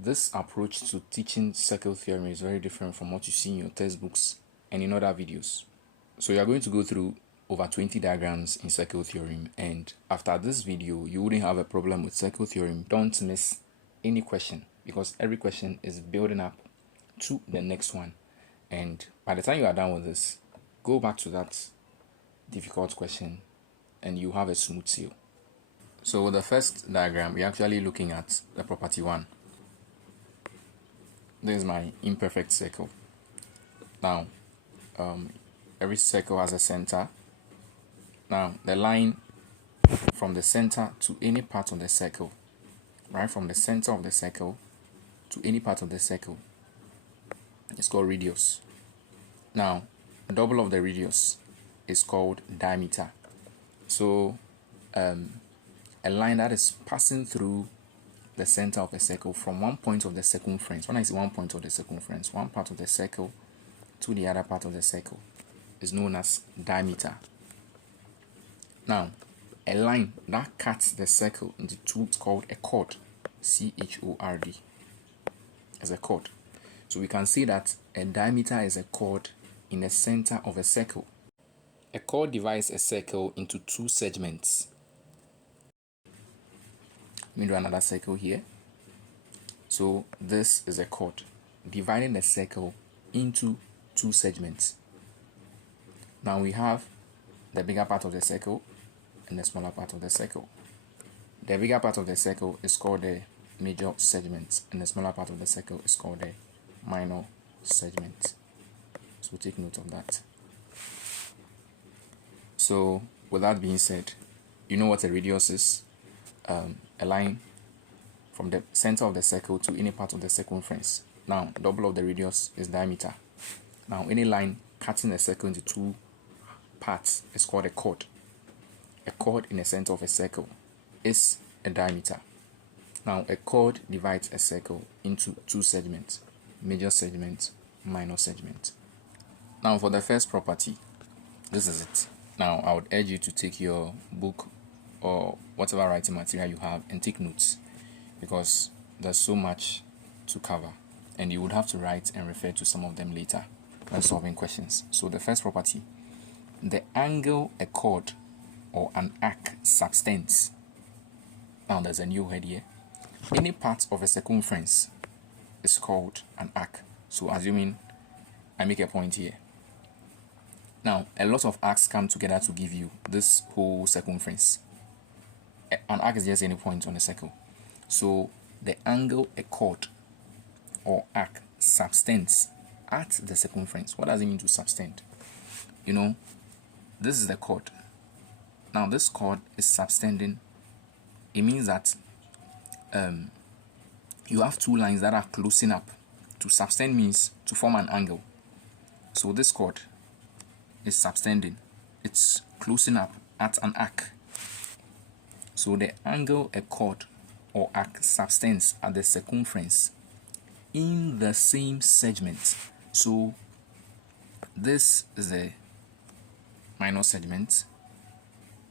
This approach to teaching circle theorem is very different from what you see in your textbooks and in other videos. So you are going to go through over 20 diagrams in circle theorem, and after this video you wouldn't have a problem with circle theorem. Don't miss any question because every question is building up to the next one, and by the time you are done with this, go back to that difficult question and you have a smooth sail. So with the first diagram, we're actually looking at the property 1. This is my imperfect circle. Now, every circle has a center. Now, the line from the center to any part of the circle, right, from the center of the circle to any part of the circle, is called radius. Now, double of the radius is called diameter. So, a line that is passing through the center of a circle from one point of the circumference. When I say one point of the circumference, one part of the circle to the other part of the circle is known as diameter. Now, a line that cuts the circle into two is called a chord. C-H-O-R-D is a chord. So we can say that a diameter is a chord in the center of a circle. A chord divides a circle into two segments. Let me do another circle here. So this is a chord dividing the circle into two segments. Now we have the bigger part of the circle and the smaller part of the circle. The bigger part of the circle is called the major segment, and the smaller part of the circle is called the minor segment. So take note of that. So with that being said, you know what a radius is? A line from the center of the circle to any part of the circumference. Now, double of the radius is diameter. Now, any line cutting a circle into two parts is called a chord. A chord in the center of a circle is a diameter. Now, a chord divides a circle into two segments, major segment, minor segment. Now, for the first property, this is it. Now, I would urge you to take your book or whatever writing material you have and take notes, because there's so much to cover and you would have to write and refer to some of them later when solving questions. So the first property, the angle a chord or an arc subtends. Now there's a new word here. Any part of a circumference is called an arc. So assuming I make a point here. Now a lot of arcs come together to give you this whole circumference. An arc is just any point on a circle. So the angle a chord or arc subtends at the circumference. What does it mean to subtend? You know, this is the chord. Now this chord is subtending. It means that you have two lines that are closing up. To subtend means to form an angle. So this chord is subtending. It's closing up at an arc. So the angle a chord or arc subtends at the circumference in the same segment. So this is the minor segment,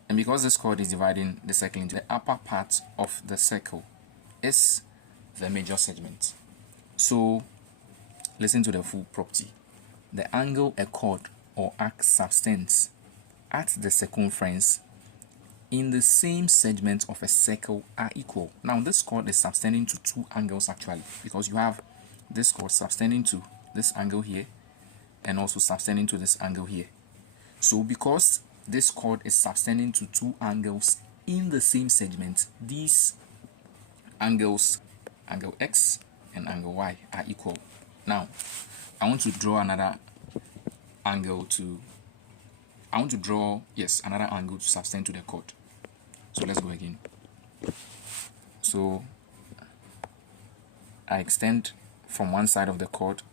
and because this chord is dividing the circle into the upper part of the circle is the major segment. So listen to the full property. The angle a chord or arc subtends at the circumference in the same segment of a circle are equal. Now this chord is subtending to two angles actually, because you have this chord subtending to this angle here and also subtending to this angle here. So because this chord is subtending to two angles in the same segment, these angles, angle X and angle Y, are equal. Now I want to draw another angle to another angle to subtend to the chord. So let's go again. So I extend from one side of the chord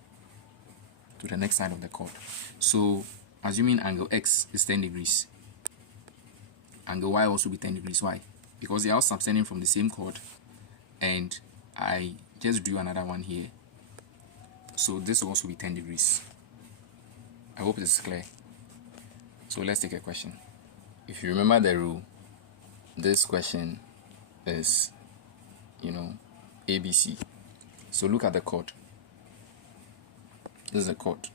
to the next side of the chord. So assuming angle X is 10 degrees, angle Y also be 10 degrees. Why? Because they are all subtending from the same chord, and I just drew another one here. So this will also be 10 degrees. I hope this is clear. So let's take a question. If you remember the rule, this question is, ABC. So look at the chord. This is a chord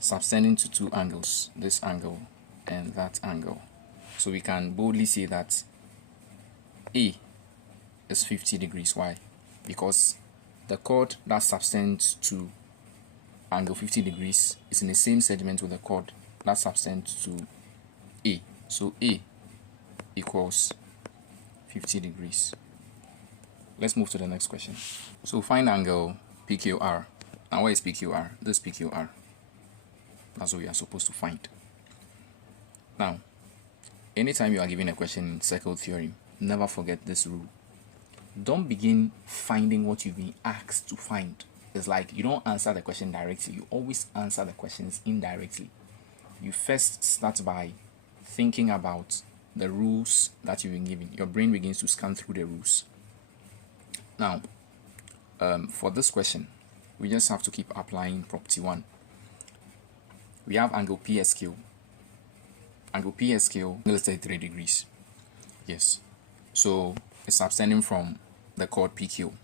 subtending to two angles, this angle and that angle. So we can boldly say that A is 50 degrees. Why? Because the chord that subtends to angle 50 degrees is in the same segment with the chord that subtends to A. So A equals 50 degrees. Let's move to the next question. So find angle PQR. Now where is PQR? This PQR. That's what we are supposed to find. Now, anytime you are given a question in circle theorem, never forget this rule. Don't begin finding what you've been asked to find. It's like you don't answer the question directly. You always answer the questions indirectly. You first start by thinking about the rules that you've been given. Your brain begins to scan through the rules. Now, for this question, we just have to keep applying property 1. We have angle PSQ. Angle PSQ is 33 degrees. Yes. So it's subtending from the chord PQ.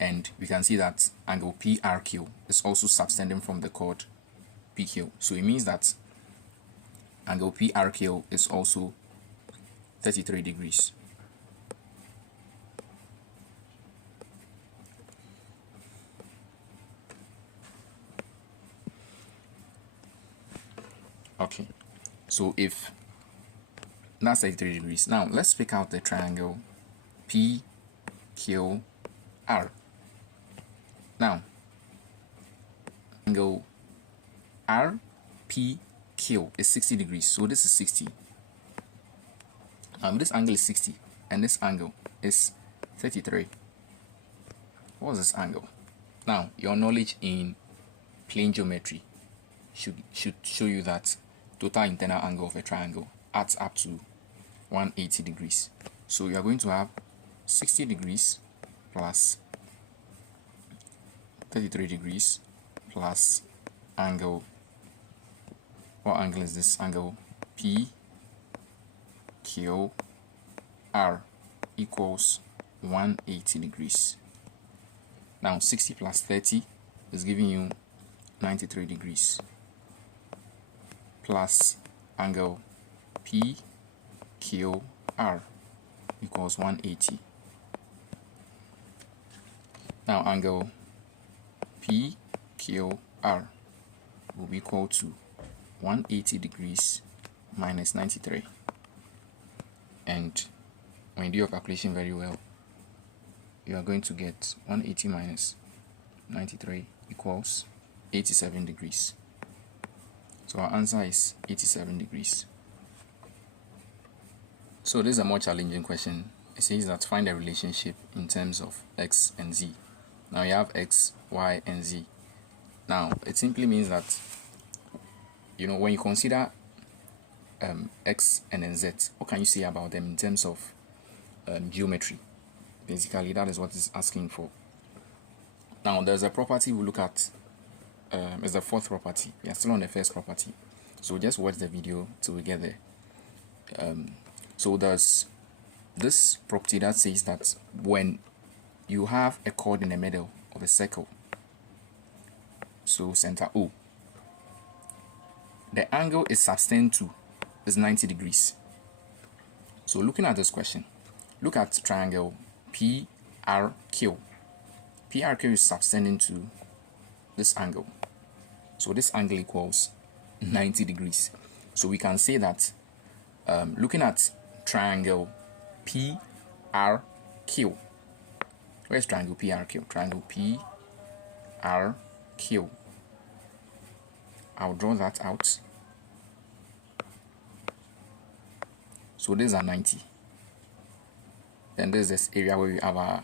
And we can see that angle PRQ is also subtending from the chord PQ. So it means that angle PRQ is also 33 degrees. Okay, so if that's 33 degrees, now let's pick out the triangle PQR. Now, angle RPQ is 60 degrees, so this is 60. This angle is 60, and this angle is 33. What's this angle? Now, your knowledge in plane geometry should show you that total internal angle of a triangle adds up to 180 degrees. So you are going to have 60 degrees plus 33 degrees plus angle. What angle is this? Angle PQR equals 180 degrees. Now 60 plus 30 is giving you 93 degrees. Plus angle PQR equals 180. Now angle PQR will be equal to 180 degrees minus 93. And when you do your calculation very well, you are going to get 180 minus 93 equals 87 degrees. So our answer is 87 degrees. So this is a more challenging question. It says that find a relationship in terms of x and z. Now you have x, y, and z. Now it simply means that, when you consider x and then z, what can you say about them in terms of geometry? Basically, that is what it's asking for. Now there's a property we look at. It's the fourth property. We are still on the first property, so just watch the video till we get there. So there's this property that says that when you have a chord in the middle of a circle, so center O, the angle is subtend to is 90 degrees. So looking at this question, look at triangle PRQ. PRQ is subtending to this angle. So this angle equals 90 degrees. So we can say that looking at triangle PRQ, where's triangle PRQ? Triangle PRQ. I'll draw that out. So these are 90. Then there's this area where we have our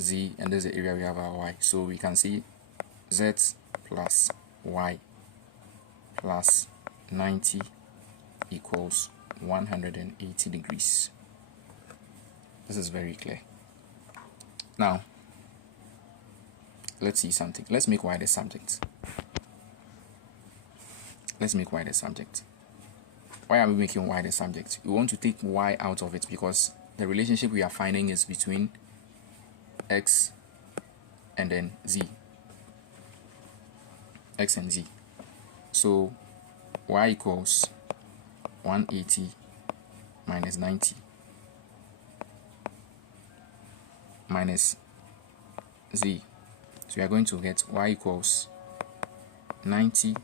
z, and there's the area we have our y. So we can see z plus y plus 90 equals 180 degrees. This is very clear. Now, let's see something. Let's make y the subject. Let's make y the subject. Why are we making y the subject? We want to take y out of it because the relationship we are finding is between x and then z, x and z. So y equals 180 minus 90 minus z. So we are going to get y equals 90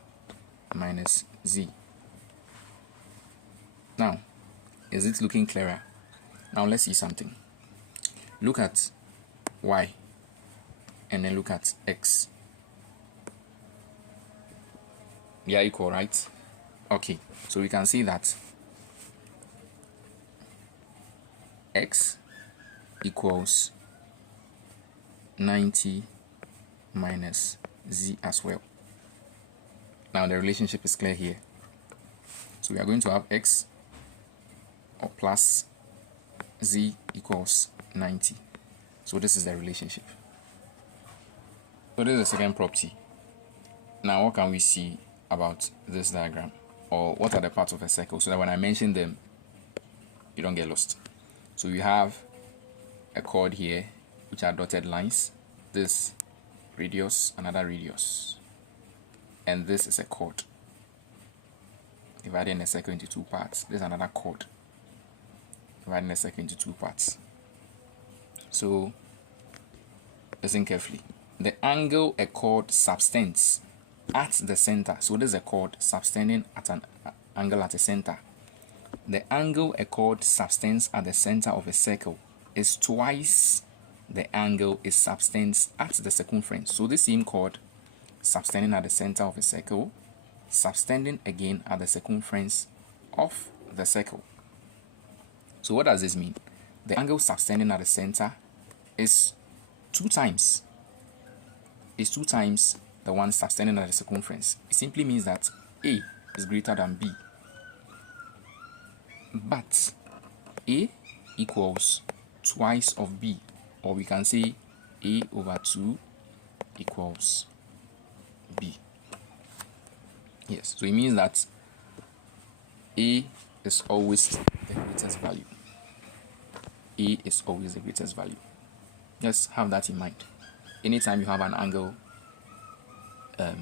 minus z. Now, is it looking clearer? Now let's see something. Look at y and then look at x. They are equal, right? Okay, so we can see that x equals 90 minus z as well. Now the relationship is clear here. So we are going to have x or plus z equals 90. So this is the relationship. So this is the second property. Now what can we see about this diagram, or what are the parts of a circle, so that when I mention them you don't get lost? So you have a chord here which are dotted lines, this radius, another radius, and this is a chord dividing a circle into two parts. This is another chord dividing a circle into two parts. So listen carefully. The angle a chord subtends at the center, so this is a chord subtending at an angle at the center. The angle a chord subtends at the center of a circle is twice the angle it subtends at the circumference. So this same chord subtending at the center of a circle, subtending again at the circumference of the circle. So what does this mean? The angle subtending at the center is two times the one subtending at the circumference. It simply means that A is greater than B, but A equals twice of B, or we can say A over 2 equals B. Yes, so it means that A is always the greatest value. A is always the greatest value. Just have that in mind. Anytime you have an angle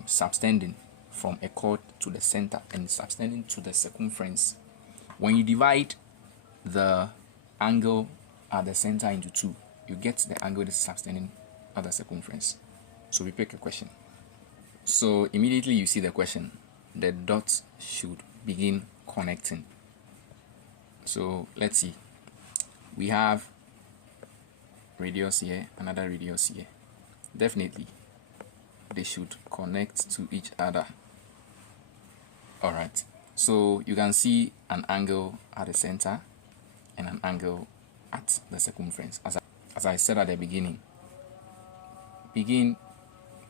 subtending from a chord to the center and subtending to the circumference, when you divide the angle at the center into two, you get the angle that is subtending at the circumference. So we pick a question. So immediately you see the question, the dots should begin connecting. So let's see. We have radius here, another radius here. Definitely they should connect to each other. Alright, so you can see an angle at the center and an angle at the circumference. As I said at the beginning, begin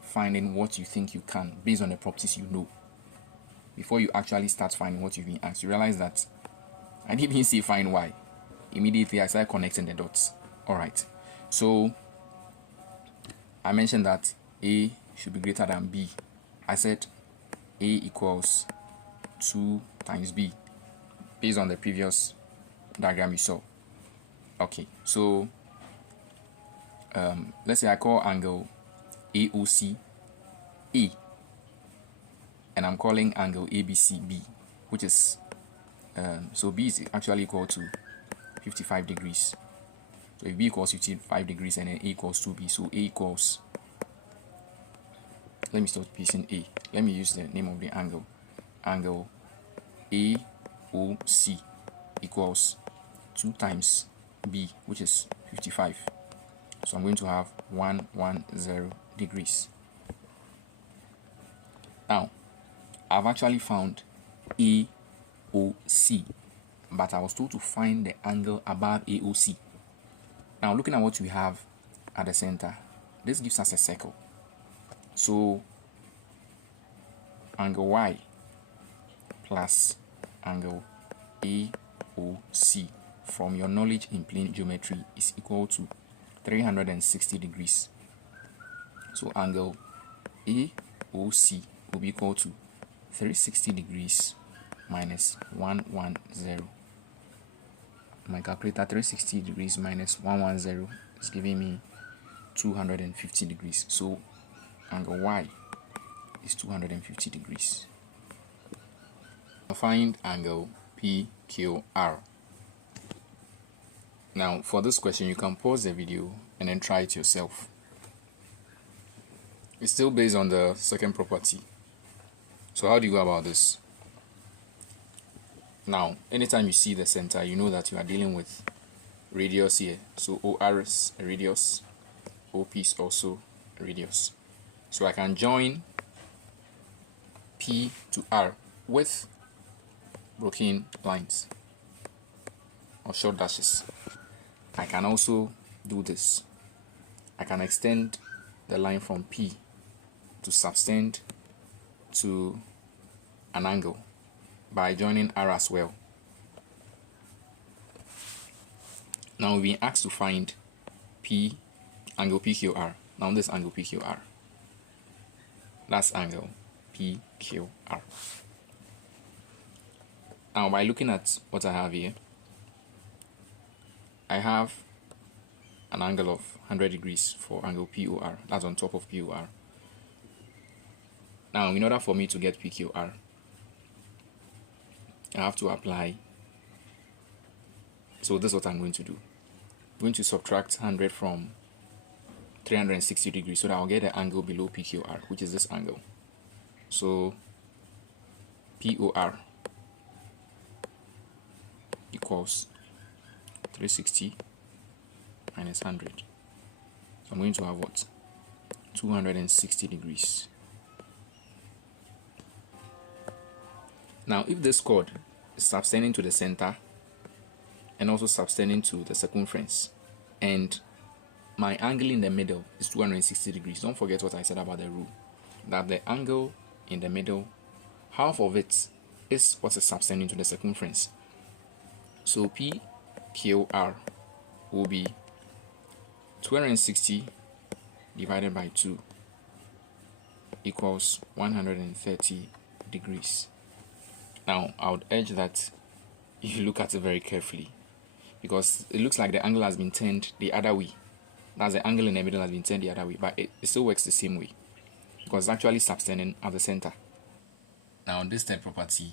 finding what you think you can based on the properties you know. Before you actually start finding what you've been asked, you realize that I didn't even say find y. Immediately I started connecting the dots. Alright, so I mentioned that A should be greater than B. I said A equals 2 times B based on the previous diagram you saw. Okay, so let's say I call angle AOC A, and I'm calling angle ABC B, which is so B is actually equal to 55 degrees. So if B equals 55 degrees and then A equals 2B, so A equals, let me start piecing A. Let me use the name of the angle. Angle AOC equals 2 times B, which is 55. So I'm going to have 110 degrees. Now, I've actually found AOC, but I was told to find the angle above AOC. Now, looking at what we have at the center, this gives us a circle. So, angle Y plus angle AOC from your knowledge in plane geometry is equal to 360 degrees. So, angle AOC will be equal to 360 degrees minus 110. My calculator, 360 degrees minus 110 is giving me 250 degrees. So angle Y is 250 degrees. Find angle PQR. Now for this question, you can pause the video and then try it yourself. It's still based on the second property. So how do you go about this? Now, anytime you see the center, you know that you are dealing with radius here. So OR is a radius, OP is also a radius. So I can join P to R with broken lines or short dashes. I can also do this. I can extend the line from P to subtend to an angle by joining R as well. Now we've been asked to find angle PQR. Now this angle PQR. That's angle PQR. Now by looking at what I have here, I have an angle of 100 degrees for angle POR. That's on top of POR. Now in order for me to get PQR, I have to apply. So this is what I'm going to do. I'm going to subtract 100 from 360 degrees so that I'll get the angle below PQR, which is this angle. So POR equals 360 minus 100. So I'm going to have what? 260 degrees. Now if this chord is subtending to the center and also subtending to the circumference, and my angle in the middle is 260 degrees, don't forget what I said about the rule, that the angle in the middle, half of it is what is subtending to the circumference. So PQR will be 260 divided by 2 equals 130 degrees. Now I would urge that you look at it very carefully, because it looks like the angle has been turned the other way. That's the angle in the middle has been turned the other way, but it still works the same way because it's actually subtending at the center. Now this third property,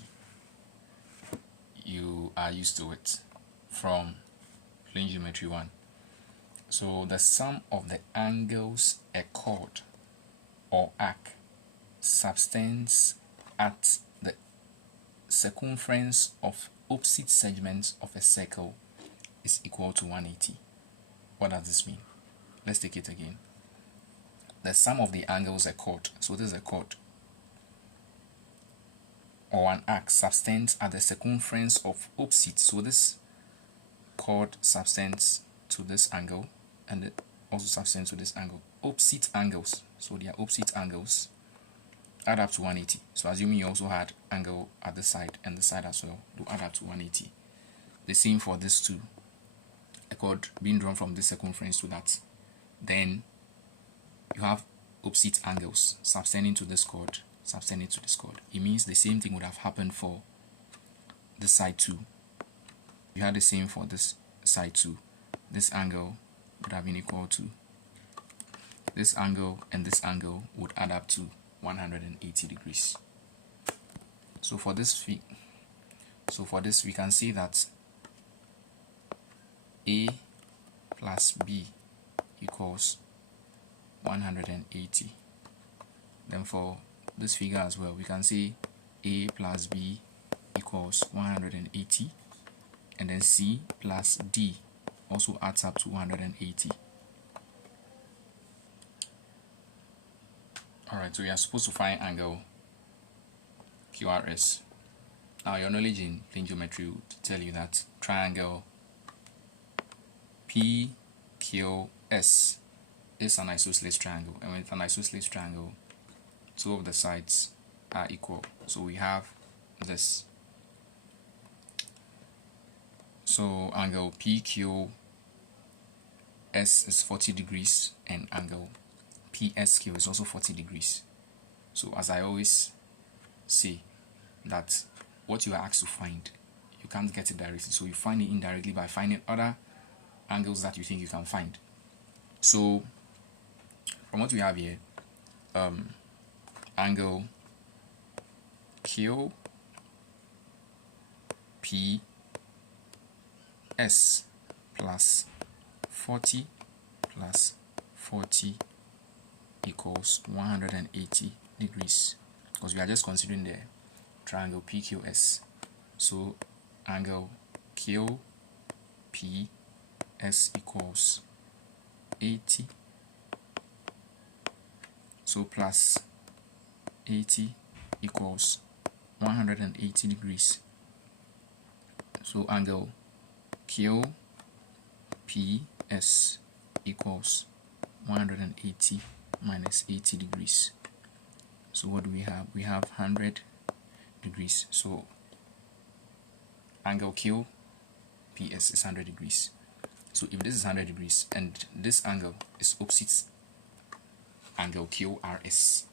you are used to it from plane geometry 1. So the sum of the angles a chord or arc subtends at the circumference of opposite segments of a circle is equal to 180. What does this mean? Let's take it again. The sum of the angles a chord, so this is a chord or an arc, subtends at the circumference of opposite. So this chord subtends to this angle and it also subtends to this angle. Opposite angles, so they are opposite angles, add up to 180. So assuming you also had angle at the side and the side as well, to add up to 180. The same for this too. A chord being drawn from this circumference to that. Then you have opposite angles subtending to this chord, subtending to this chord. It means the same thing would have happened for this side too. You had the same for this side too. This angle would have been equal to this angle, and this angle would add up to 180 degrees. So for this we can see that A plus B equals 180. Then for this figure as well, we can say A plus B equals 180, and then C plus D also adds up to 180. Alright, so we are supposed to find angle QRS. Now your knowledge in plane geometry would tell you that triangle PQS is an isosceles triangle, and with an isosceles triangle, two of the sides are equal. So we have this. So angle PQS is 40 degrees and angle PSQ is also 40 degrees. So as I always say, that what you are asked to find, you can't get it directly, so you find it indirectly by finding other angles that you think you can find. So from what we have here, angle QPS plus 40 plus 40 equals 180 degrees, because we are just considering the triangle PQS. So angle QPS equals 80, so plus 80 equals 180 degrees. So angle QPS equals 180 minus 80 degrees. So what do we have? We have 100 degrees. So angle QPS is 100 degrees. So if this is 100 degrees and this angle is opposite angle QRS,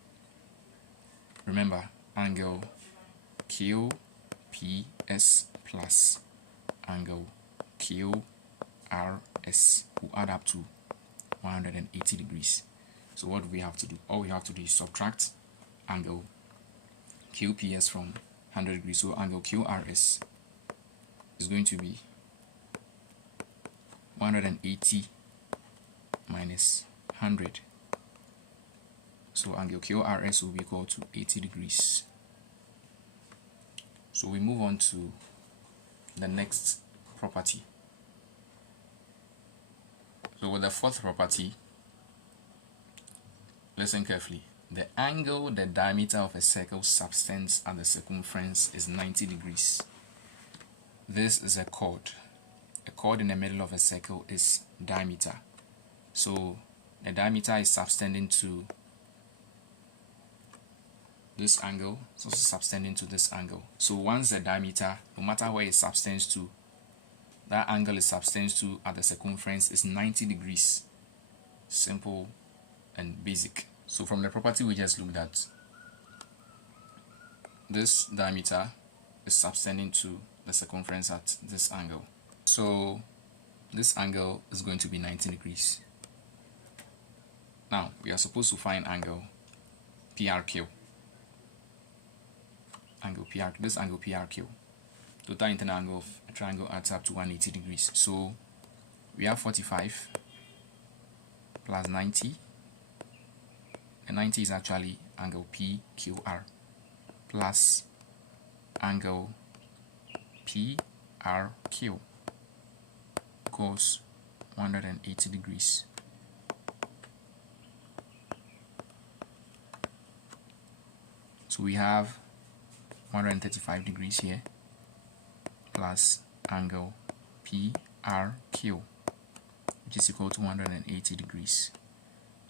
remember angle QPS plus angle QRS will add up to 180 degrees. So what do we have to do? All we have to do is subtract angle QPS from 100 degrees. So angle QRS is going to be 180 minus 100. So angle QRS will be equal to 80 degrees. So we move on to the next property. So with the fourth property, listen carefully. The angle the diameter of a circle subtends at the circumference is 90 degrees. This is a chord. A chord in the middle of a circle is diameter. So the diameter is subtending to this angle, it's also subtending to this angle. So once the diameter, no matter where it subtends to, that angle it subtends to at the circumference is 90 degrees. Simple and basic. So from the property we just looked at, this diameter is subtending to the circumference at this angle. So this angle is going to be 90 degrees. Now we are supposed to find angle PRQ. This angle PRQ. Total internal angle of a triangle adds up to 180 degrees. So we have 45 plus 90. And 90 is actually angle PQR plus angle PRQ equals 180 degrees. So we have 135 degrees here plus angle PRQ, which is equal to 180 degrees.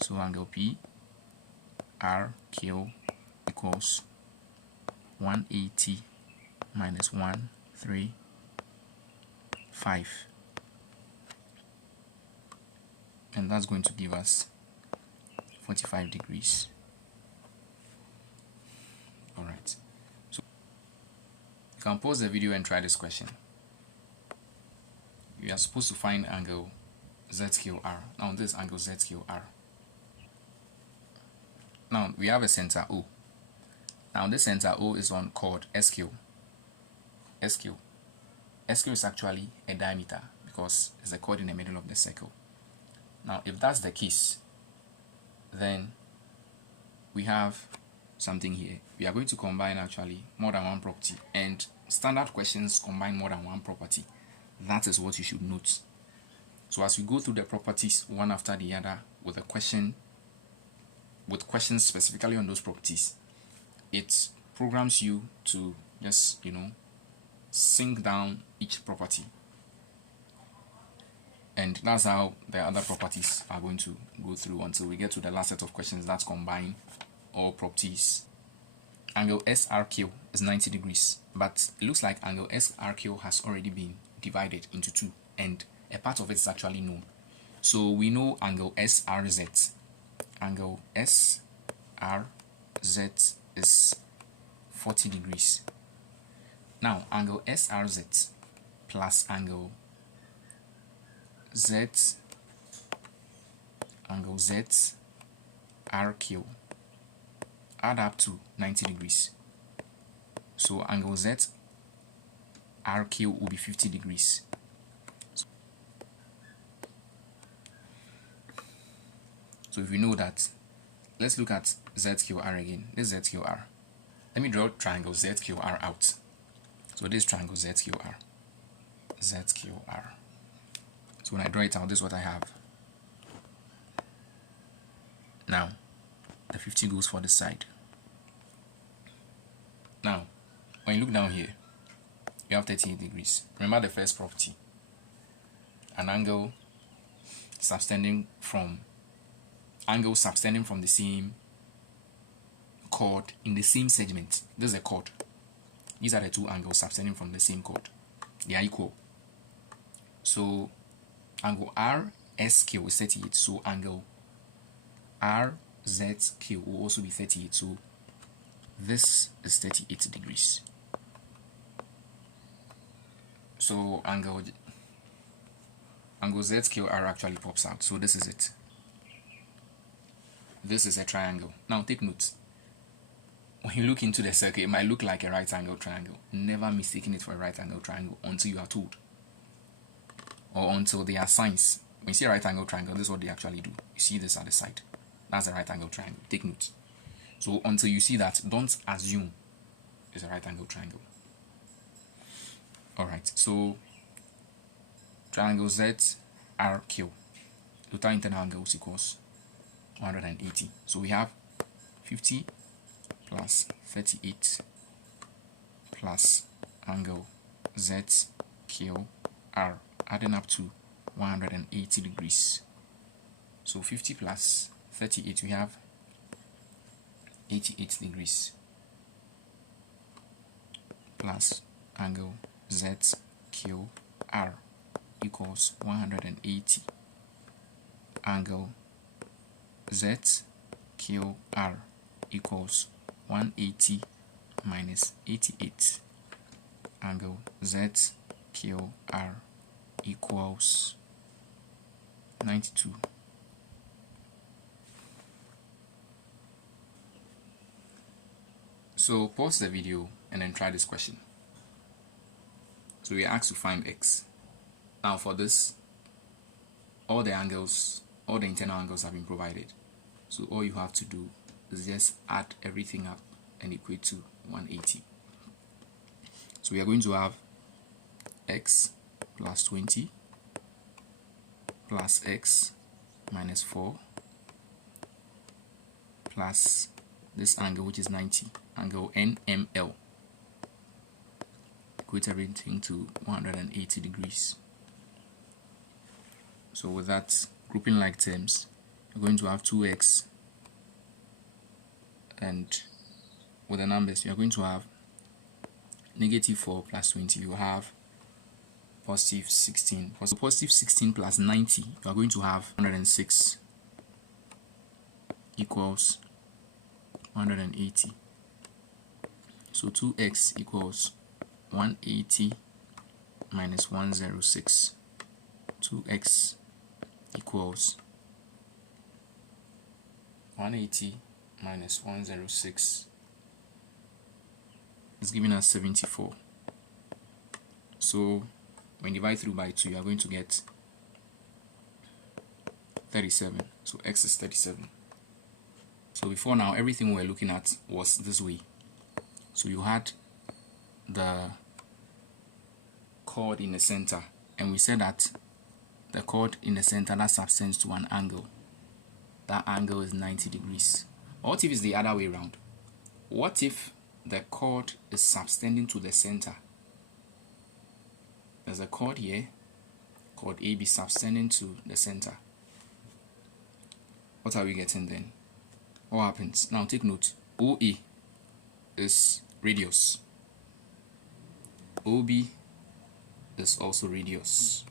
So angle PRQ equals 180 minus 135, and that's going to give us 45 degrees. Alright, so you can pause the video and try this question. You are supposed to find angle ZQR. Now this angle ZQR. Now we have a center O. Now this center O is on chord SQ. SQ is actually a diameter because it's a chord in the middle of the circle. Now if that's the case, then we have something here. We are going to combine actually more than one property, and standard questions combine more than one property. That is what you should note. So as we go through the properties one after the other with a question, with questions specifically on those properties, it programs you to just, sink down each property. And that's how the other properties are going to go through until we get to the last set of questions that combine all properties. Angle SRQ is 90 degrees, but it looks like angle SRQ has already been divided into two, and a part of it is actually known. So we know angle SRZ. Angle SRZ is 40 degrees. Now angle SRZ plus angle Z RQ add up to 90 degrees. So angle Z RQ will be 50 degrees. So if we know that, let's look at ZQR again. This is ZQR. Let me draw triangle ZQR out. So this triangle ZQR. ZQR. So when I draw it out, this is what I have. Now, the 50 goes for this side. Now, when you look down here, you have 38 degrees. Remember the first property. An angle subtending from the same chord in the same segment. This is a chord. These are the two angles subtending from the same chord. They are equal. So angle RSQ is 38. So angle RZQ will also be 38. So this is 38 degrees. So angle ZQR actually pops out. So this is it. This is a triangle. Now take note. When you look into the circle, it might look like a right angle triangle. Never mistaking it for a right angle triangle until you are told. Or until there are signs. When you see a right angle triangle, this is what they actually do. You see this at the side. That's a right angle triangle. Take note. So until you see that, don't assume it's a right angle triangle. Alright, so triangle ZRQ. Total internal angles equals 180. So we have 50 plus 38 plus angle ZQR adding up to 180 degrees. So 50 plus 38, we have 88 degrees plus angle ZQR equals 180. Angle ZQR equals 180 minus 88. Angle ZQR equals 92. So pause the video and then try this question. So we are asked to find x. Now for this, all the internal angles have been provided. So all you have to do is just add everything up and equate to 180. So we are going to have x plus 20 plus x minus 4 plus this angle, which is 90, angle NML. Equate everything to 180 degrees. So with that, grouping like terms, you're going to have 2x, and with the numbers, you're going to have negative 4 plus 20, you have positive 16. For positive 16 plus 90, you are going to have 106 equals 180. So 2x equals 180 minus 106. 2x equals 180 minus 106 is giving us 74. So when you divide through by 2, you are going to get 37. So x is 37. So before now, everything we were looking at was this way. So you had the chord in the center, and we said that the chord in the center that subtends to an angle, that angle is 90 degrees. What if it's the other way around? What if the chord is subtending to the center? There's a chord here, chord AB subtending to the center. What are we getting then? What happens? Now take note, OA is radius. OB is also radius.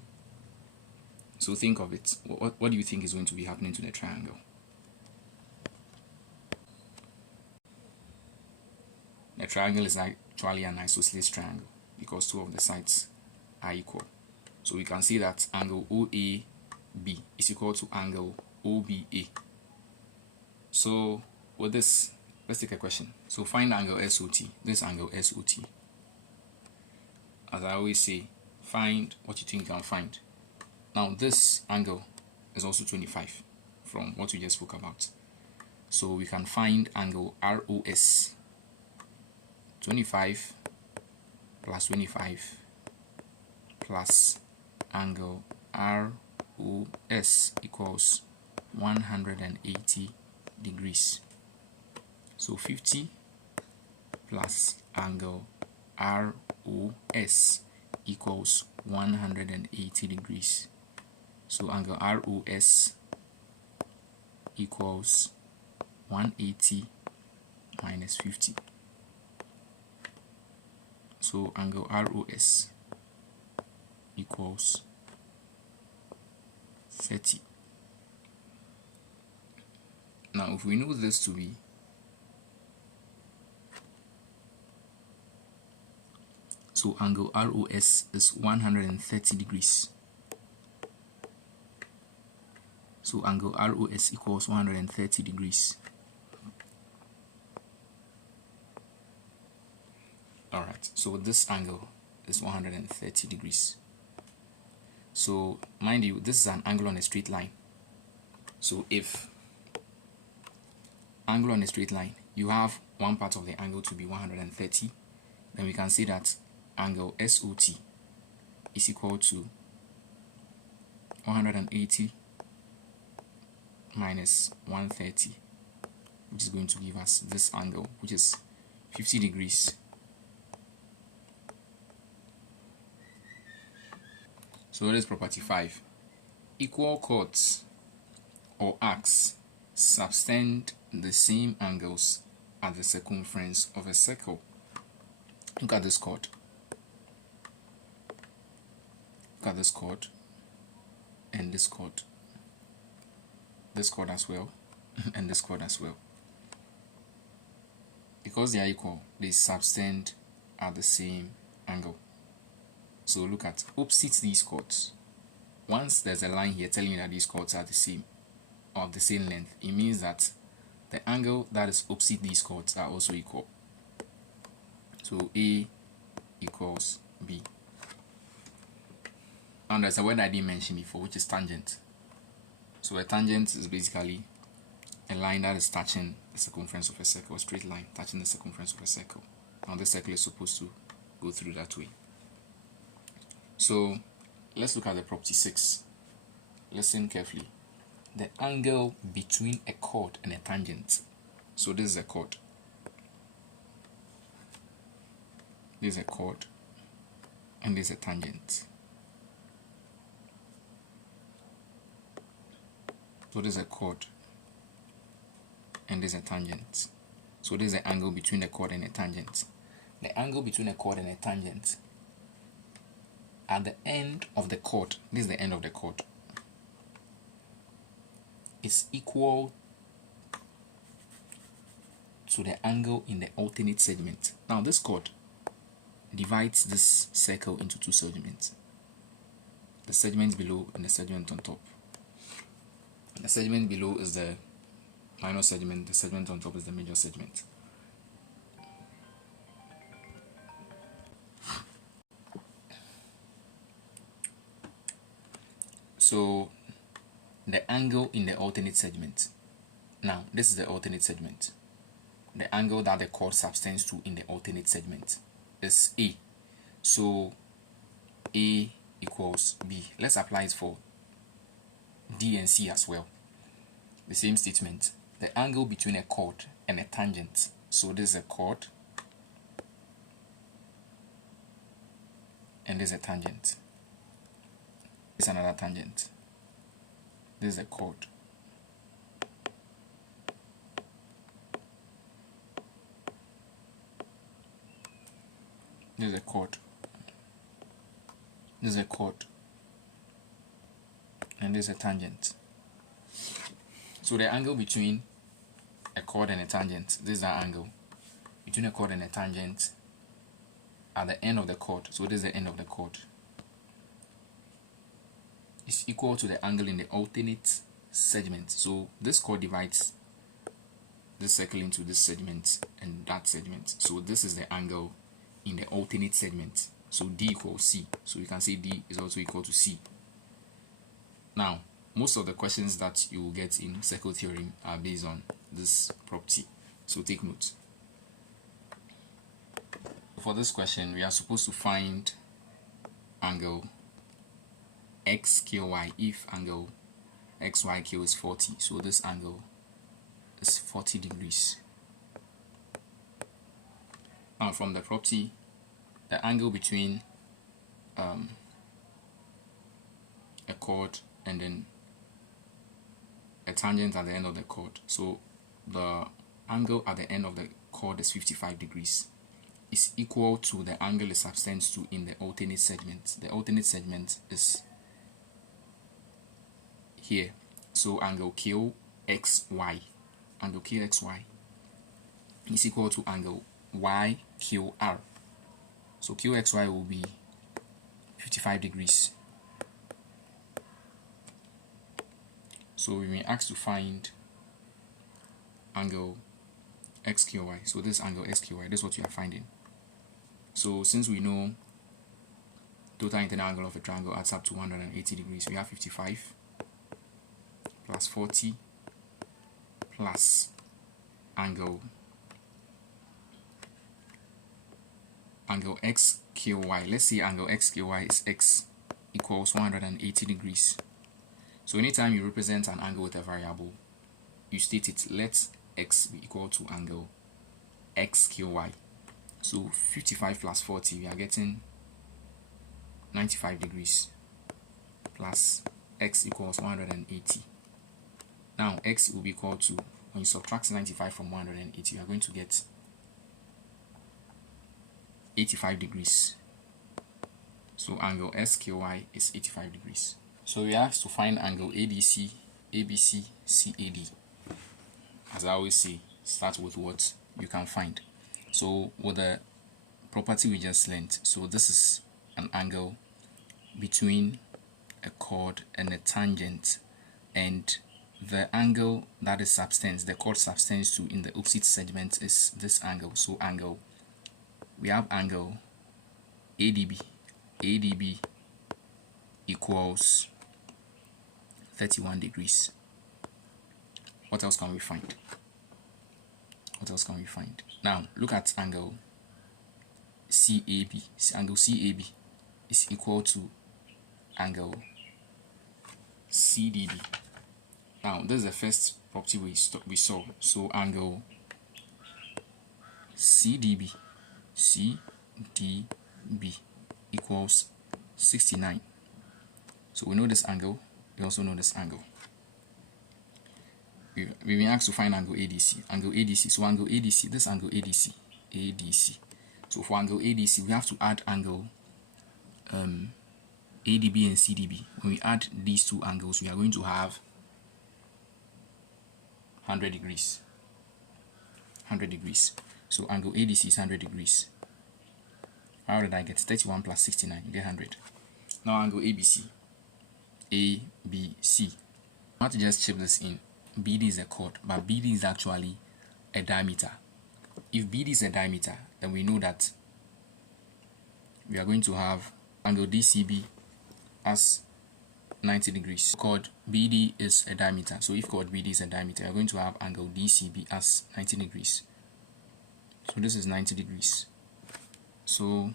So think of it. What do you think is going to be happening to the triangle? The triangle is actually an isosceles triangle because two of the sides are equal. So we can see that angle OAB is equal to angle OBA. So with this, let's take a question. So find angle SOT. This angle SOT. As I always say, find what you think you can find. Now this angle is also 25 from what we just spoke about. So we can find angle ROS. 25 plus 25 plus angle ROS equals 180 degrees. So 50 plus angle ROS equals 180 degrees. So angle ROS equals 180 minus 50. So angle ROS equals 30. Now if we know this to be so angle ROS is 130 degrees. So angle ROS equals 130 degrees. Alright, so this angle is 130 degrees. So mind you, this is an angle on a straight line. So if angle on a straight line, you have one part of the angle to be 130, then we can say that angle SOT is equal to 180 minus 130, which is going to give us this angle, which is 50 degrees. So that is property 5. Equal chords or arcs subtend the same angles at the circumference of a circle. Look at this chord. Look at this chord and this chord. This chord as well and this chord as well. Because they are equal, they subtend at the same angle. So look at opposite these chords. Once there's a line here telling you that these chords are the same or of the same length, it means that the angle that is opposite these chords are also equal. So A equals B. And there's a word I didn't mention before, which is tangent. So a tangent is basically a line that is touching the circumference of a circle, a straight line touching the circumference of a circle. Now this circle is supposed to go through that way. So let's look at the property 6. Listen carefully. The angle between a chord and a tangent. So this is a chord. This is a chord and this is a tangent. So this is a chord and this is a tangent. So this is the angle between a chord and a tangent. The angle between a chord and a tangent at the end of the chord, this is the end of the chord, is equal to the angle in the alternate segment. Now this chord divides this circle into two segments. The segment below and the segment on top. The segment below is the minor segment, the segment on top is the major segment. So the angle in the alternate segment. Now this is the alternate segment. The angle that the chord subtends to in the alternate segment is A. So A equals B. Let's apply it for D and C as well. The same statement. The angle between a chord and a tangent. So this is a chord and this is a tangent. This is another tangent. This is a chord. This is a chord. This is a chord. And this is a tangent. So the angle between a chord and a tangent, this is the angle between a chord and a tangent at the end of the chord. So this is the end of the chord. Is equal to the angle in the alternate segment. So this chord divides this circle into this segment and that segment. So this is the angle in the alternate segment. So D equals C. So you can say D is also equal to C. Now, most of the questions that you will get in circle theorem are based on this property. So take note. For this question, we are supposed to find angle XQY if angle XYQ is 40. So this angle is 40 degrees. Now from the property, the angle between a chord and then a tangent at the end of the chord. So the angle at the end of the chord is 55 degrees. Is equal to the angle it subtends to in the alternate segment. The alternate segment is here. So angle QXY, angle QXY is equal to angle YQR. So QXY will be 55 degrees. So we may ask to find angle XQY. So this angle XQY, this is what we are finding. So since we know total internal angle of a triangle adds up to 180 degrees, we have 55 plus 40 plus angle XQY. Let's say angle XQY is X equals 180 degrees. So anytime you represent an angle with a variable, you state it, let X be equal to angle XQY. So 55 plus 40, we are getting 95 degrees plus X equals 180. Now X will be equal to, when you subtract 95 from 180, you are going to get 85 degrees. So angle SQY is 85 degrees. So we have to find angle ADC, ABC, CAD. As I always say, start with what you can find. So with the property we just learned, so this is an angle between a chord and a tangent, and the angle that is subtends, the chord subtends to in the opposite segment is this angle. So angle, we have angle ADB. ADB equals 31 degrees. What else can we find? What else can we find? Now look at angle CAB. Angle CAB is equal to angle CDB. Now this is the first property we saw. So angle CDB equals 69. So we know this angle, we also know this angle. We've been asked to find angle ADC. Angle ADC. So angle ADC, this angle ADC. ADC. So for angle ADC, we have to add angle ADB and CDB. When we add these two angles, we are going to have 100 degrees. 100 degrees. So angle ADC is 100 degrees. How did I get 31 plus 69? You get 100. Now angle ABC. ABC. I want to just chip this in. BD is a chord, but BD is actually a diameter. If BD is a diameter, then we know that we are going to have angle DCB as 90 degrees. Chord BD is a diameter. So if chord BD is a diameter, we are going to have angle DCB as 90 degrees. So this is 90 degrees. So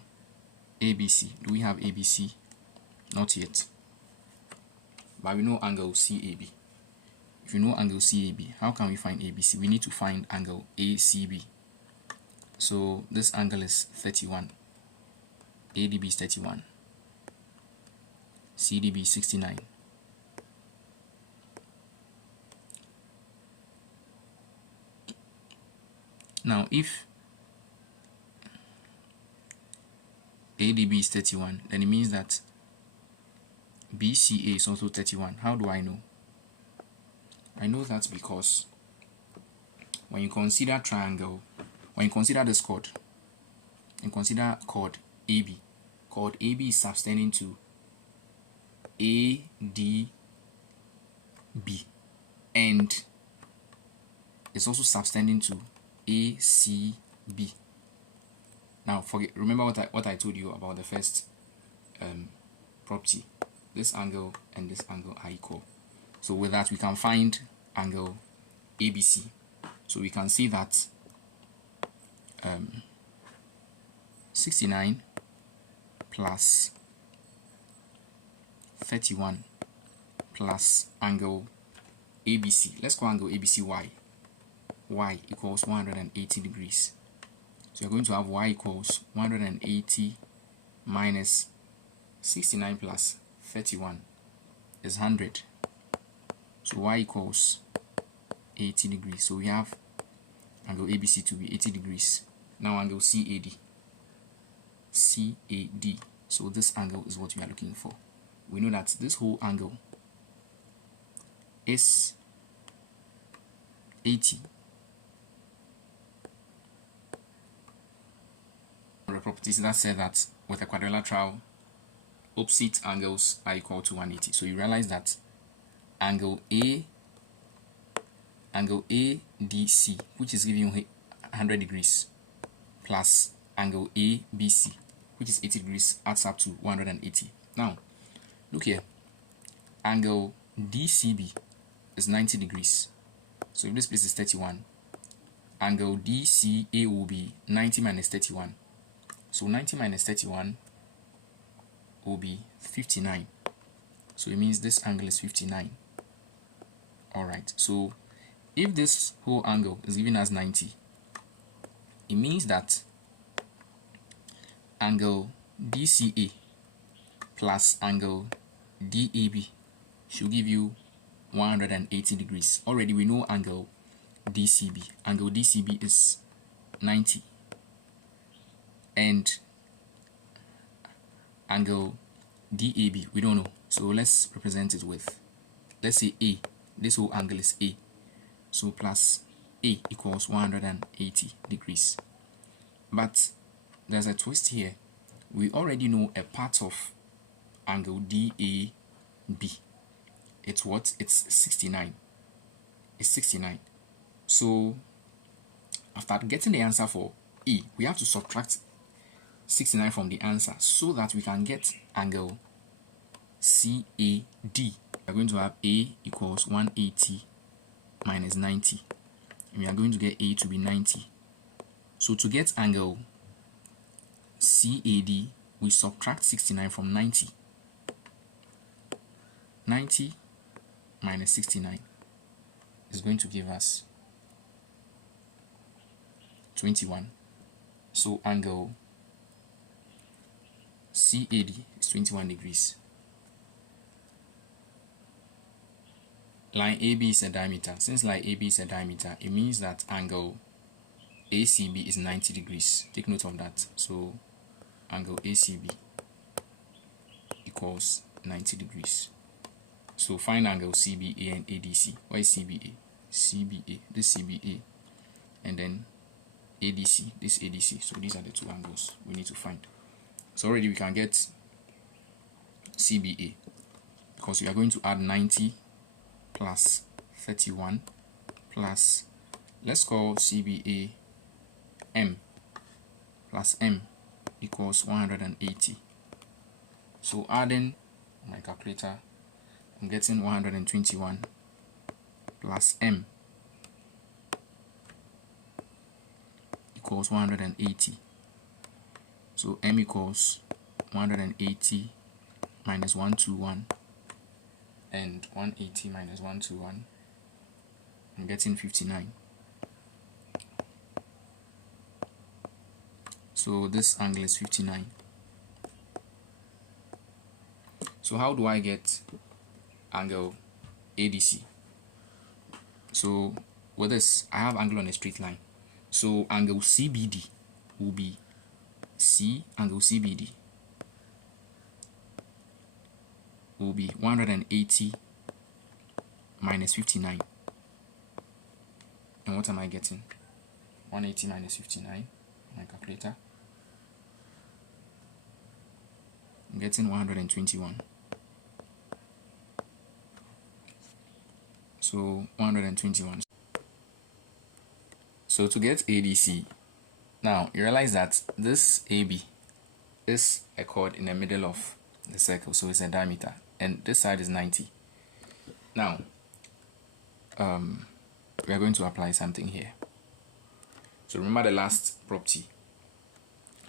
ABC. Do we have ABC? Not yet. But we know angle CAB. If you know angle CAB, how can we find ABC? We need to find angle ACB. So this angle is 31. ADB is 31. CDB is 69. Now if ADB is 31, then it means that BCA is also 31. How do I know? I know that because when you consider triangle, when you consider this chord, and consider chord AB, chord AB is subtending to ADB, and is also subtending to ACB. Now remember what I told you about the first property. This angle and this angle are equal. So with that we can find angle ABC. So we can see that 69 plus 31 plus angle ABC. Let's call angle ABC Y. Y equals 180 degrees. So you're going to have Y equals 180 minus 69 plus 31 is 100. So Y equals 80 degrees. So we have angle ABC to be 80 degrees. Now angle CAD. CAD. So this angle is what we are looking for. We know that this whole angle is 80. The properties that say that with a quadrilateral, opposite angles are equal to 180. So you realize that angle ADC, which is giving you 100 degrees, plus angle ABC, which is 80 degrees, adds up to 180. Now, look here. Angle DCB is 90 degrees. So if this place is 31, angle DCA will be 90 minus 31. So 90 minus 31 will be 59. So it means this angle is 59. Alright, so if this whole angle is given as 90, it means that angle DCA plus angle DAB should give you 180 degrees. Already we know angle DCB. Angle DCB is 90. And angle DAB, we don't know. So let's represent it with, let's say A. This whole angle is A. So plus A equals 180 degrees. But there's a twist here. We already know a part of angle DAB. It's what? It's 69. It's 69. So after getting the answer for E, we have to subtract 69 from the answer so that we can get angle CAD. We're going to have A equals 180 minus 90. And we are going to get A to be 90. So to get angle CAD, we subtract 69 from 90. 90 minus 69 is going to give us 21. So angle CAD is 21 degrees. Line AB is a diameter. Since line AB is a diameter, it means that angle ACB is 90 degrees. Take note of that. So angle ACB equals 90 degrees. So find angle CBA and ADC. Where is CBA? CBA, this CBA, and then ADC, this ADC. So these are the two angles we need to find. So already we can get CBA because we are going to add 90 plus 31 plus, let's call CBA M plus M equals 180. So adding my calculator, I'm getting 121 plus M equals 180. So M equals 180 minus 121 and 180 minus 121. I'm getting 59. So this angle is 59. So how do I get angle ADC? So with this, I have angle on a straight line. So angle CBD will be angle CBD will be 180 minus 59. And what am I getting? 180 minus 59, my calculator. I'm getting 121. So 121. So to get ADC, now you realize that this AB is a chord in the middle of the circle, so it's a diameter, and this side is 90. Now we are going to apply something here. So remember the last property.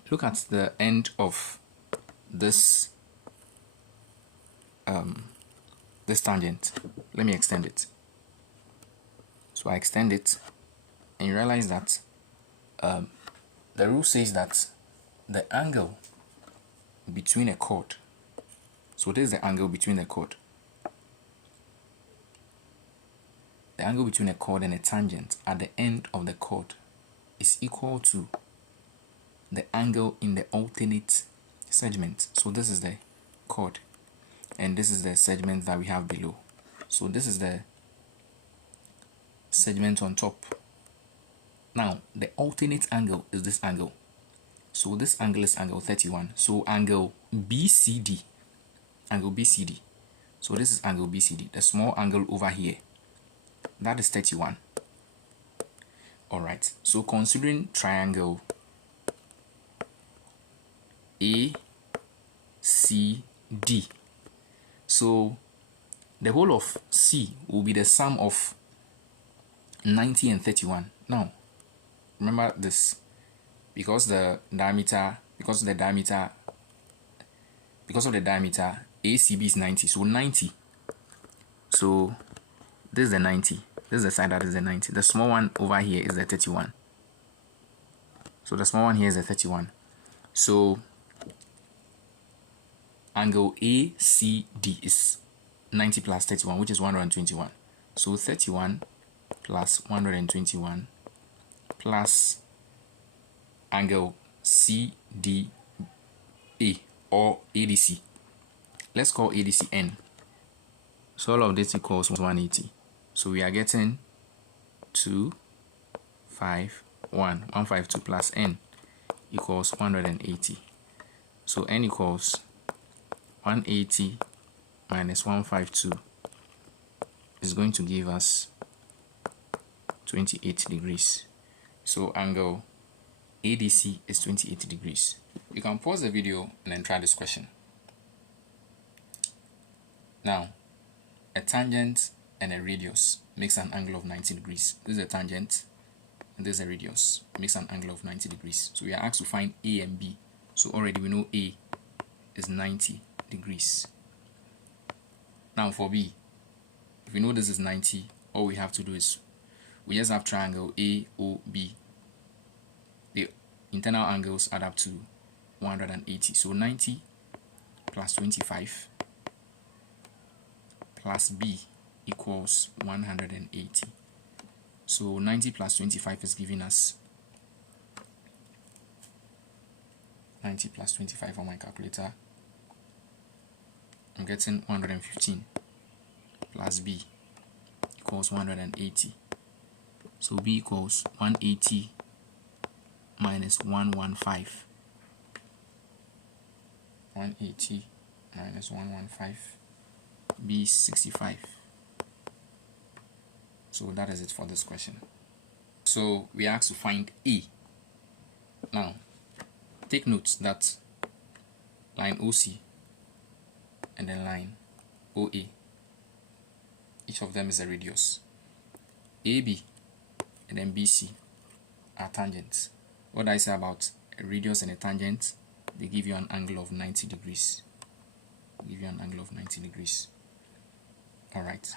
Look at the end of this this tangent. Let me extend it. So I extend it, and you realize that the rule says that the angle between a chord, so this is the angle between the chord. The angle between a chord and a tangent at the end of the chord is equal to the angle in the alternate segment. So this is the chord, and this is the segment that we have below. So this is the segment on top. Now the alternate angle is this angle. So this angle is angle 31. So angle BCD. So this is angle BCD. The small angle over here, that is 31. Alright, so considering triangle ACD, so the whole of C will be the sum of 90 and 31. Now remember this, because of the diameter ACB is 90, so 90. So this is the 90. This is the side that is the 90. The small one over here is the 31. So the small one here is the 31. So angle ACD is 90 plus 31, which is 121. So 31 plus 121 plus angle CDA or ADC. Let's call ADC N. So all of this equals 180. So we are getting 152 plus N equals 180. So N equals 180 minus 152 is going to give us 28 degrees. So angle ADC is 28 degrees. You can pause the video and then try this question. Now, a tangent and a radius makes an angle of 90 degrees. This is a tangent and this is a radius. Makes an angle of 90 degrees. So we are asked to find A and B. So already we know A is 90 degrees. Now for B, if we know this is 90, all we have to do is we just have triangle AOB. The internal angles add up to 180. So 90 plus 25 plus B equals 180. So 90 plus 25 is giving us 90 plus 25 on my calculator. I'm getting 115 plus B equals 180. So B equals 180 minus 115. 180 minus 115. B is 65. So that is it for this question. So we are asked to find A. Now take note that line OC and then line OA, each of them is a radius. AB and then BC are tangents. What I say about a radius and a tangent, they give you an angle of 90 degrees. Give you an angle of 90 degrees. Alright,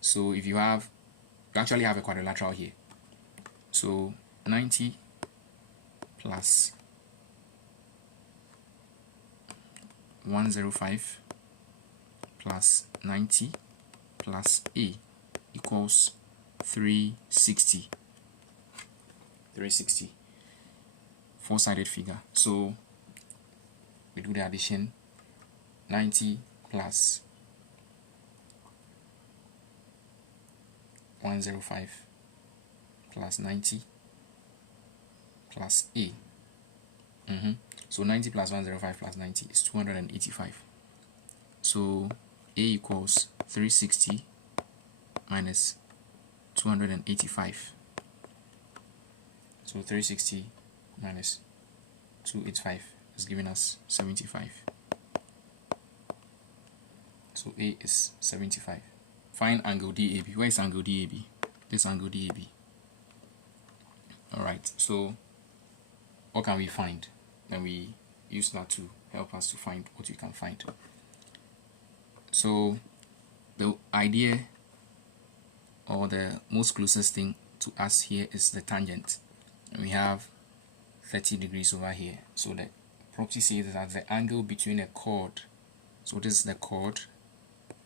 so if you actually have a quadrilateral here. So 90 plus 105 plus 90 plus A equals 360. 360. Four-sided figure. So we do the addition. 90 plus 105 plus 90 plus A. So 90 plus 105 plus 90 is 285. So A equals 360 minus 285. So 360 minus 285 is giving us 75. So A is 75. Find angle DAB. Where is angle DAB? This angle DAB. Alright, so what can we find? Then we use that to help us to find what we can find. So the idea or the most closest thing to us here is the tangent. And we have 30 degrees over here. So the property says that the angle between a chord, so this is the chord,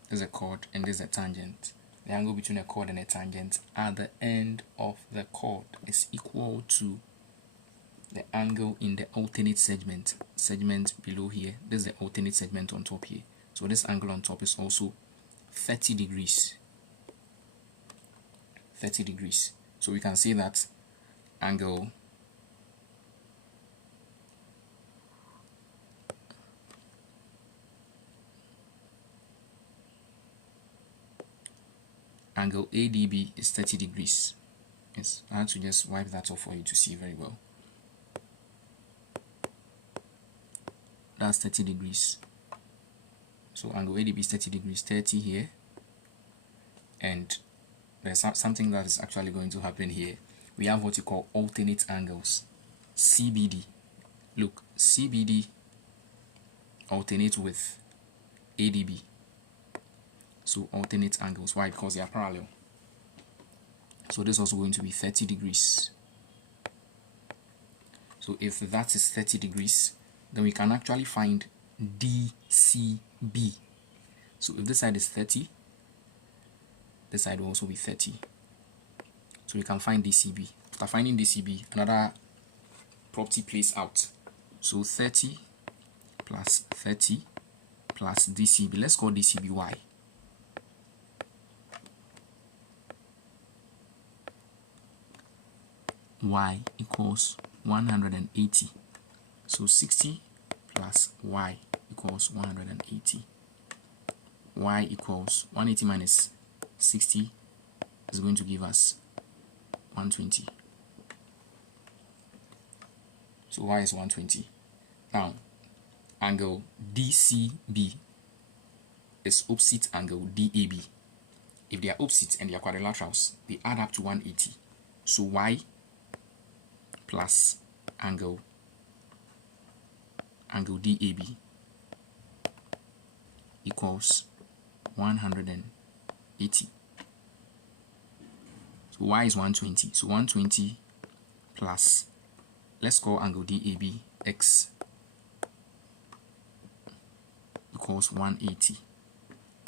this is a chord, and this is a tangent. The angle between a chord and a tangent at the end of the chord is equal to the angle in the alternate segment below here. This is the alternate segment on top here. So this angle on top is also 30 degrees. 30 degrees. So we can say that angle ADB is 30 degrees. Yes, I had to just wipe that off for you to see very well. That's 30 degrees. So angle ADB is 30 degrees, 30 here. And there's something that is actually going to happen here. We have what you call alternate angles. CBD. Look, CBD alternate with ADB. So alternate angles. Why? Because they are parallel. So this is also going to be 30 degrees. So if that is 30 degrees, then we can actually find DCB. So if this side is 30, this side will also be 30. So we can find DCB. After finding DCB, another property plays out. So 30 plus 30 plus DCB. Let's call DCB Y. Y equals 180. So 60 plus Y equals 180. Y equals 180 minus 60 is going to give us 120. So Y is 120. Now, angle DCB is opposite angle DAB. If they are opposite and they are quadrilaterals, they add up to 180. So Y plus angle DAB equals 180. So Y is 120. So 120 plus, let's call angle DAB X equals 180.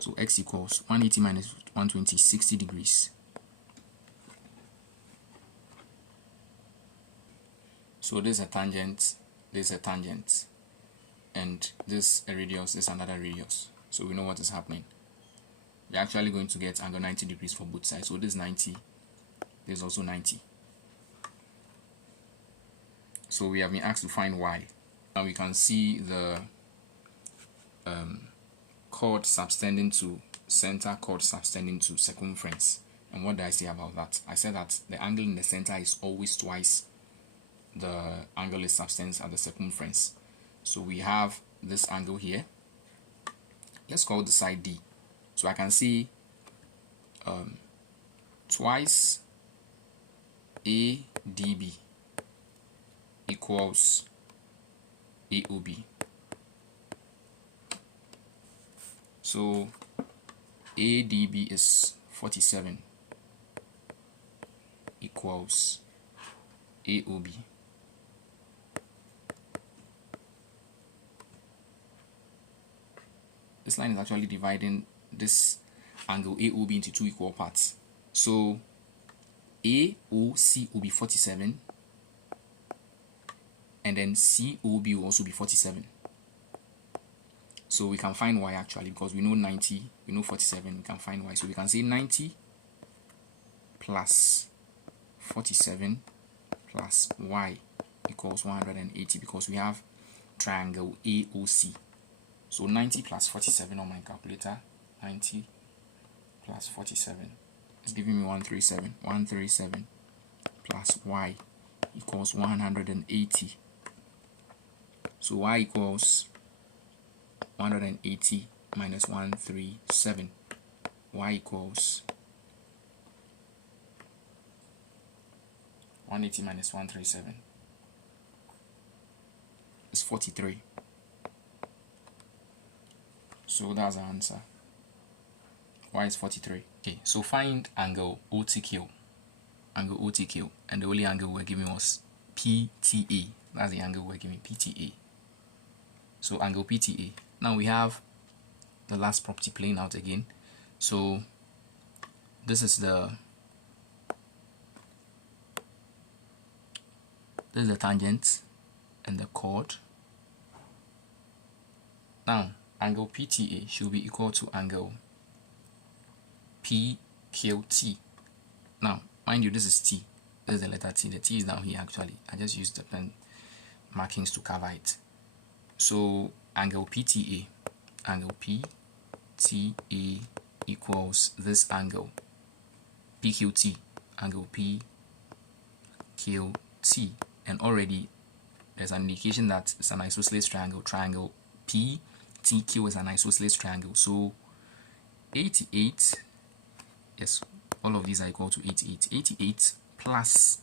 So X equals 180 minus 120, 60 degrees. So this is a tangent, this is a tangent, and this a radius, this is another radius. So we know what is happening. We're actually going to get angle 90 degrees for both sides. So this is 90, this is also 90. So we have been asked to find Y. Now we can see the chord subtending to center, chord subtending to circumference. And what did I say about that? I said that the angle in the center is always twice the angle is subtends at the circumference. So we have this angle here. Let's call the side D. So I can see twice ADB equals AOB. So ADB is 47 equals AOB. This line is actually dividing this angle AOB into two equal parts. So AOC will be 47 and then COB will also be 47. So we can find Y actually, because we know 90, we know 47, we can find Y. So we can say 90 plus 47 plus Y equals 180, because we have triangle AOC. So 90 plus 47 on my calculator, 90 plus 47 is giving me 137. 137 plus Y equals 180. So y equals 180 minus 137. Y equals 180 minus 137 is 43. So that's our answer. Y is 43. Okay, so find angle OTQ. Angle OTQ, and the only angle we're giving was PTA. That's the angle we're giving, PTA. So angle PTA. Now we have the last property playing out again. So this is the tangent and the chord. Now angle PTA should be equal to angle PQT. Now mind you, this is T. This is the letter T. The T is down here actually. I just used the pen markings to cover it. So angle PTA, angle PTA equals this angle PQT, angle PQT, and already there's an indication that it's an isosceles triangle. Triangle PTQ is an isosceles triangle. So 88, yes, all of these are equal to 88. 88 plus,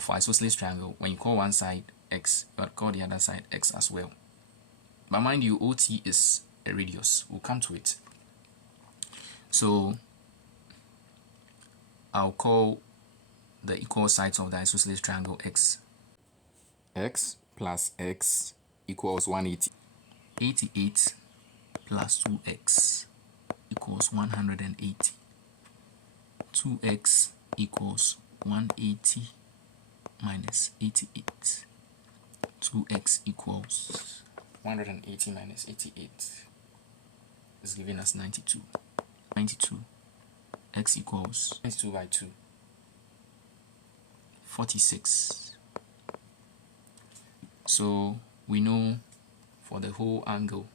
for isosceles triangle, when you call one side x, you call the other side x as well. But mind you, OT is a radius. We'll come to it. So I'll call the equal sides of the isosceles triangle x. X plus x equals 180. 88 plus 2x equals 180. 2x equals 180 minus 88. 2x equals 180 minus 88 is giving us 92. 92. X equals 92 by 2. 46. So we know for the whole angle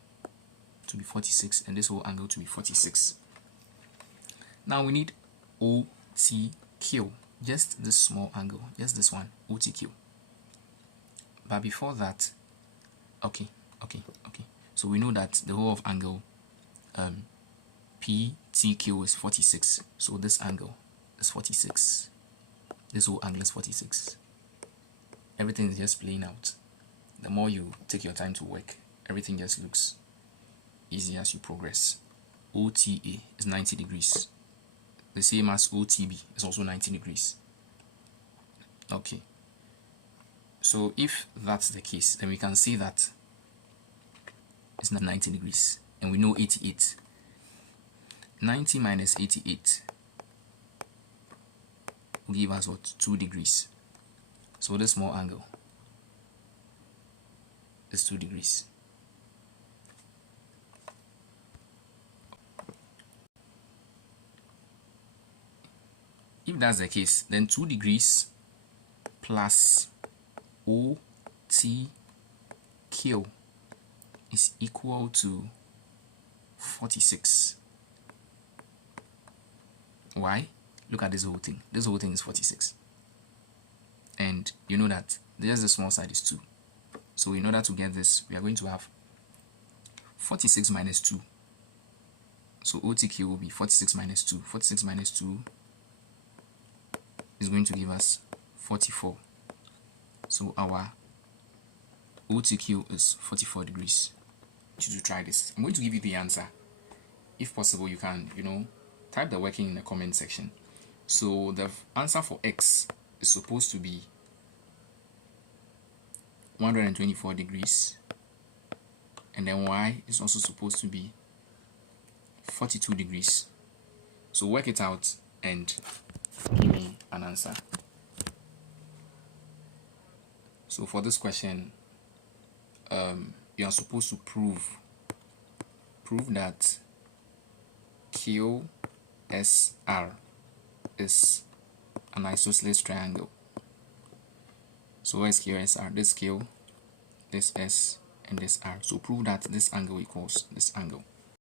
to be 46 and this whole angle to be 46. Now we need OTQ, just this small angle, just this one, OTQ. But before that, okay. So we know that the whole of angle PTQ is 46. So this angle is 46. This whole angle is 46. Everything is just playing out. The more you take your time to work, everything just looks easy as you progress. OTA is 90 degrees. The same as OTB is also 90 degrees. Okay. So if that's the case, then we can say that it's not 90 degrees. And we know 88. 90 minus 88 will give us what? 2 degrees. So this small angle is 2 degrees. If that's the case, then 2 degrees plus OTQ is equal to 46. Why? Look at this whole thing. This whole thing is 46. And you know that there's the small side is 2. So in order to get this, we are going to have 46 minus 2. So OTQ will be 46 minus 2. 46 minus 2 is going to give us 44. So our OTQ is 44 degrees. To try this, I'm going to give you the answer. If possible, you can, type the working in the comment section. So the answer for X is supposed to be 124 degrees, and then Y is also supposed to be 42 degrees. So work it out and give me an answer. So for this question, you are supposed to prove that QSR is an isosceles triangle. So where is QSR? This Q, this S, and this R. So prove that this angle equals this angle.